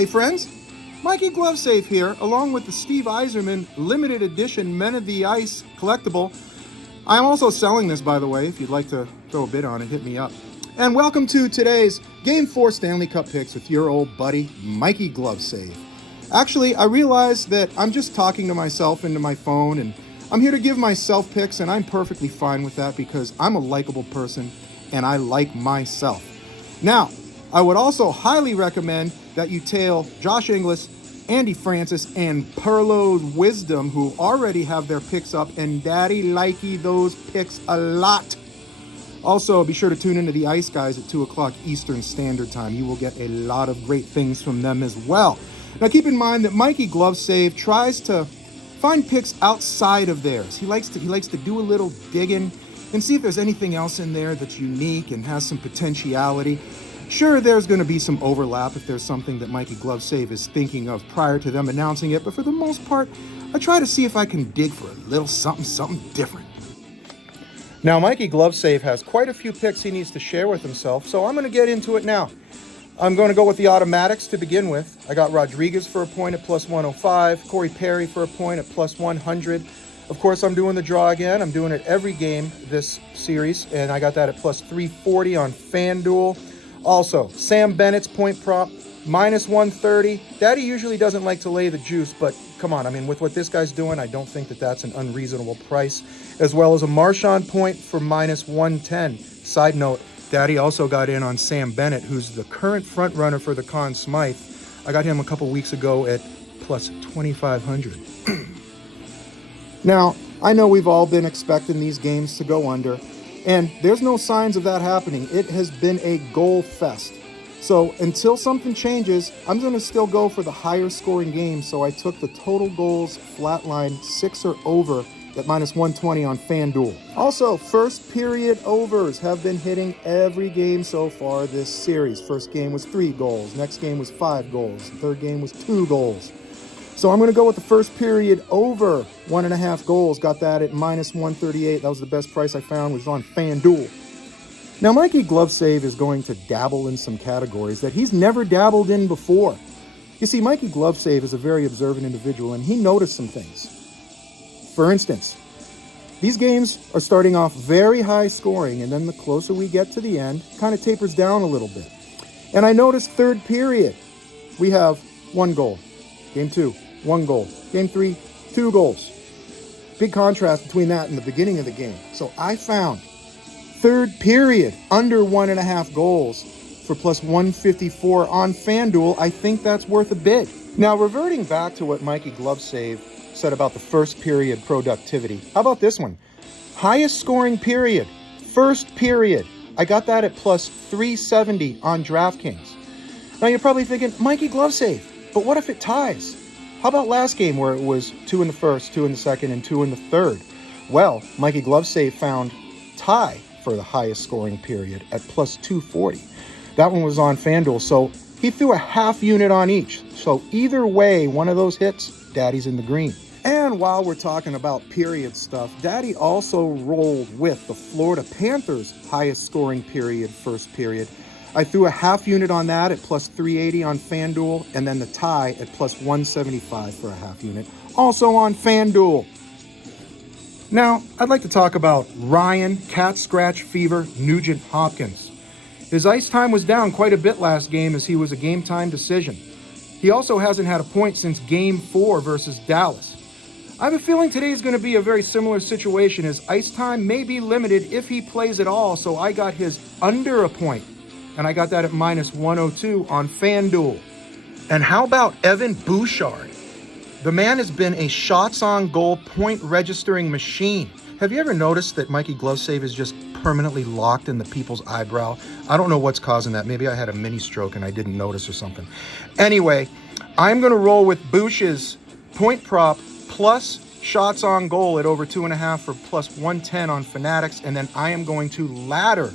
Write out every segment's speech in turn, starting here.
day, friends. Mikey Glovesafe here, along with the Steve Yzerman limited edition Men of the Ice collectible. I'm also selling this, by the way. If you'd like to throw a bid on it, hit me up. And welcome to today's Game 4 Stanley Cup picks with your old buddy, Mikey Glovesafe. Actually, I realized that I'm just talking to myself into my phone, and I'm here to give myself picks, and I'm perfectly fine with that because I'm a likable person, and I like myself. Now, I would also highly recommend that you tail Josh Inglis, Andy Francis, and Perlo's Wisdom, who already have their picks up, and Daddy likey those picks a lot. Also, be sure to tune into the Ice Guys at 2 o'clock Eastern Standard Time. You will get a lot of great things from them as well. Now, keep in mind that Mikey Glovesafe tries to find picks outside of theirs. He likes to do a little digging and see if there's anything else in there that's unique and has some potentiality. Sure, there's going to be some overlap if there's something that Mikey Glovesafe is thinking of prior to them announcing it, but for the most part, I try to see if I can dig for a little something different. Now, Mikey Glovesafe has quite a few picks he needs to share with himself, so I'm going to get into it now. I'm going to go with the automatics to begin with. I got Rodriguez for a point at plus 105, Corey Perry for a point at plus 100. Of course, I'm doing the draw again. I'm doing it every game this series, and I got that at plus 340 on FanDuel. Also, Sam Bennett's point prop, minus 130. Daddy usually doesn't like to lay the juice, but come on. I mean, with what this guy's doing, I don't think that that's an unreasonable price. As well as a Marchand point for minus 110. Side note, Daddy also got in on Sam Bennett, who's the current front runner for the Conn Smythe. I got him a couple weeks ago at plus 2,500. Now, I know we've all been expecting these games to go under, and there's no signs of that happening. It has been a goal fest. So until something changes, I'm going to still go for the higher scoring game. So I took the total goals flat line 6 or over at minus 120 on FanDuel. Also, first period overs have been hitting every game so far this series. First game was 3 goals. Next game was 5 goals. Third game was 2 goals. So I'm going to go with the first period over 1.5 goals. Got that at minus 138. That was the best price I found, was on FanDuel. Now, Mikey Glovesafe is going to dabble in some categories that he's never dabbled in before. You see, Mikey Glovesafe is a very observant individual, and he noticed some things. For instance, these games are starting off very high scoring, and then the closer we get to the end, kind of tapers down a little bit. And I noticed third period, we have 1 goal. Game 2, 1 goal. Game 3, 2 goals. Big contrast between that and the beginning of the game. So I found third period under 1.5 goals for plus 154 on FanDuel. I think that's worth a bid. Now, reverting back to what Mikey Glovesafe said about the first period productivity, how about this one? Highest scoring period, first period. I got that at plus 370 on DraftKings. Now, you're probably thinking, Mikey Glovesafe, but what if it ties? How about last game where it was 2 in the first, 2 in the second, and 2 in the third? Well, Mikey Glovesafe found tie for the highest scoring period at plus 240. That one was on FanDuel, so he threw a half unit on each. So either way, one of those hits, Daddy's in the green. And while we're talking about period stuff, Daddy also rolled with the Florida Panthers' highest scoring period, first period. I threw a half unit on that at plus 380 on FanDuel, and then the tie at plus 175 for a half unit, also on FanDuel. Now, I'd like to talk about Ryan Cat Scratch Fever Nugent Hopkins. His ice time was down quite a bit last game as he was a game time decision. He also hasn't had a point since Game 4 versus Dallas. I have a feeling today is going to be a very similar situation as ice time may be limited if he plays at all, so I got his under a point, and I got that at minus 102 on FanDuel. And how about Evan Bouchard? The man has been a shots on goal point registering machine. Have you ever noticed that Mikey Glovesafe is just permanently locked in the people's eyebrow? I don't know what's causing that. Maybe I had a mini stroke and I didn't notice or something. Anyway, I'm going to roll with Bouch's point prop plus shots on goal at over 2.5 for plus 110 on Fanatics. And then I am going to ladder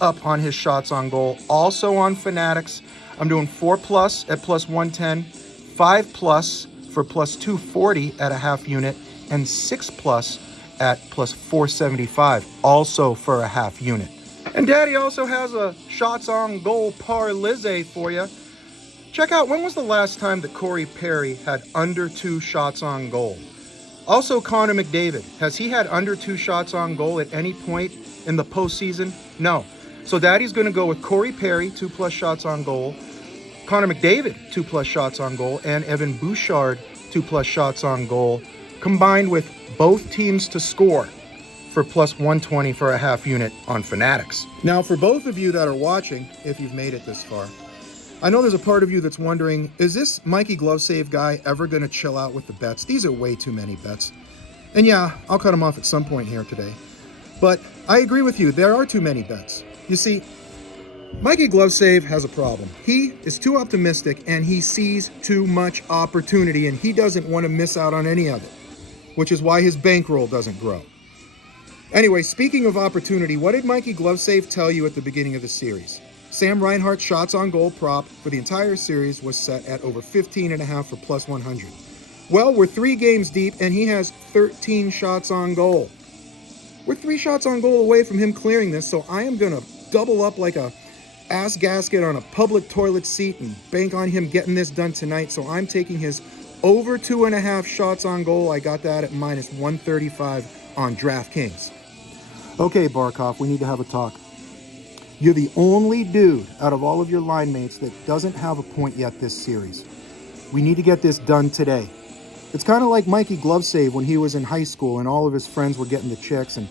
up on his shots on goal, also on Fanatics. I'm doing 4 plus at plus 110, 5 plus for plus 240 at a half unit, and 6 plus at plus 475, also for a half unit. And Daddy also has a shots on goal parlay for you. Check out, when was the last time that Corey Perry had under 2 shots on goal? Also, Connor McDavid, has he had under 2 shots on goal at any point in the postseason? No. So Daddy's going to go with Corey Perry, 2+ shots on goal, Connor McDavid, 2+ shots on goal, and Evan Bouchard, 2+ shots on goal, combined with both teams to score for +120 for a half unit on Fanatics. Now, for both of you that are watching, if you've made it this far, I know there's a part of you that's wondering, is this Mikey Glove Save guy ever going to chill out with the bets? These are way too many bets. And yeah, I'll cut him off at some point here today. But I agree with you, there are too many bets. You see, Mikey Glove Save has a problem. He is too optimistic and he sees too much opportunity and he doesn't want to miss out on any of it, which is why his bankroll doesn't grow. Anyway, speaking of opportunity, what did Mikey Glove Save tell you at the beginning of the series? Sam Reinhart's shots on goal prop for the entire series was set at over 15.5 for +100. Well, we're 3 games deep and he has 13 shots on goal. We're 3 shots on goal away from him clearing this, so I am going to double up like a ass gasket on a public toilet seat and bank on him getting this done tonight. So I'm taking his over 2.5 shots on goal. I got that at -135 on DraftKings. Okay, Barkov, we need to have a talk. You're the only dude out of all of your line mates that doesn't have a point yet this series. We need to get this done today. It's kind of like Mikey Glove Save when he was in high school and all of his friends were getting the chicks, and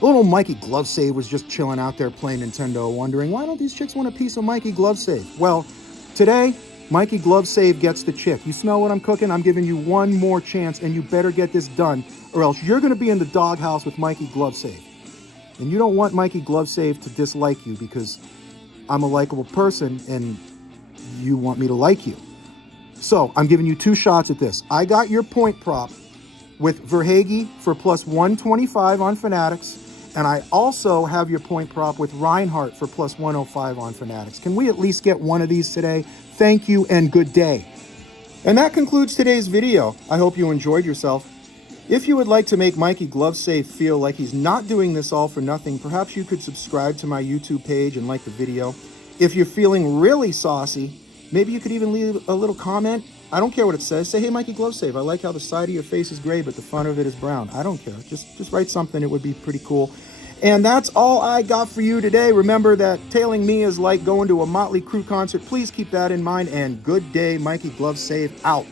little Mikey Glove Save was just chilling out there playing Nintendo, wondering, why don't these chicks want a piece of Mikey Glove Save? Well, today, Mikey Glove Save gets the chick. You smell what I'm cooking? I'm giving you one more chance, and you better get this done, or else you're going to be in the doghouse with Mikey Glove Save. And you don't want Mikey Glove Save to dislike you because I'm a likable person and you want me to like you. So I'm giving you 2 shots at this. I got your point prop with Verhaeghe for +125 on Fanatics, and I also have your point prop with Reinhart for +105 on Fanatics. Can we at least get one of these today? Thank you and good day. And that concludes today's video. I hope you enjoyed yourself. If you would like to make Mikey Glove Save feel like he's not doing this all for nothing, perhaps you could subscribe to my YouTube page and like the video. If you're feeling really saucy, maybe you could even leave a little comment. I don't care what it says. Say, hey, Mikey Glove Save, I like how the side of your face is gray, but the front of it is brown. I don't care. Just write something. It would be pretty cool. And that's all I got for you today. Remember that tailing me is like going to a Motley Crue concert. Please keep that in mind. And good day, Mikey Glove Save out.